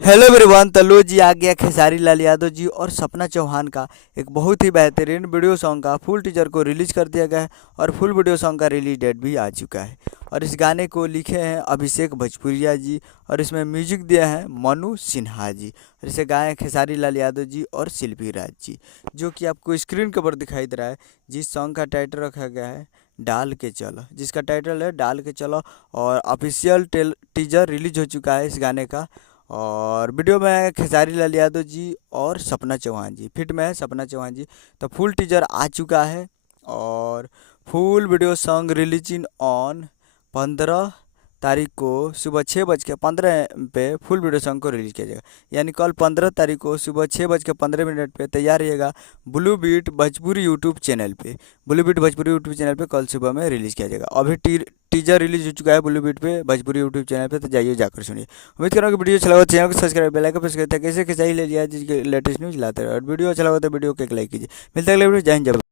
Hello everyone. तल्लू जी आ गया खेसारी लाल यादव जी और सपना चौहान का एक बहुत ही बेहतरीन वीडियो सॉन्ग का फुल टीजर को रिलीज कर दिया गया है और फुल वीडियो सॉन्ग का रिलीज डेट भी आ चुका है। और इस गाने को लिखे हैं अभिषेक भोजपुरिया जी और इसमें म्यूजिक दिए हैं मनु सिन्हा जी और इसे गाए हैं खेसारी लाल यादव जी और शिल्पी राज जी, जो कि आपको स्क्रीन के ऊपर दिखाई दे रहा है। जिस सॉन्ग का टाइटल रखा गया है डाल के चलो, जिसका टाइटल है डाल के चलो। और ऑफिशियल टीजर रिलीज हो चुका है इस गाने का। और वीडियो में खेसारी लाल यादव जी और सपना चौहान जी फिट में है, सपना चौहान जी। तो फुल टीजर आ चुका है और full video song releasing on 15 तारीख को सुबह 6:15 पे फुल वीडियो सॉन्ग को रिलीज किया जाएगा। यानी कल 15 तारीख को सुबह 6:15 पे तैयार रहिएगा blue beat Bhojpuri YouTube channel पे। Blue beat Bhojpuri YouTube channel पे कल सुबह में रिलीज किया जाएगा। अभी टीजर रिलीज हो चुका है ब्लू बीट पे भोजपुरी यूट्यूब चैनल पे, तो जाइए जाकर सुनिए। उम्मीद कर रहा हूँ कि वीडियो अच्छा लगा तो चैनल को सब्सक्राइब बेल आइकन प्रेस करते हैं कैसे कैसे ही ले लिया जिसके लेटेस्ट न्यूज़ लाते रहे। और वीडियो अच्छा लगा तो वीडियो को एक लाइक कीजिए। मिलता है अगले वीडियो। जय हिंद जय भारत।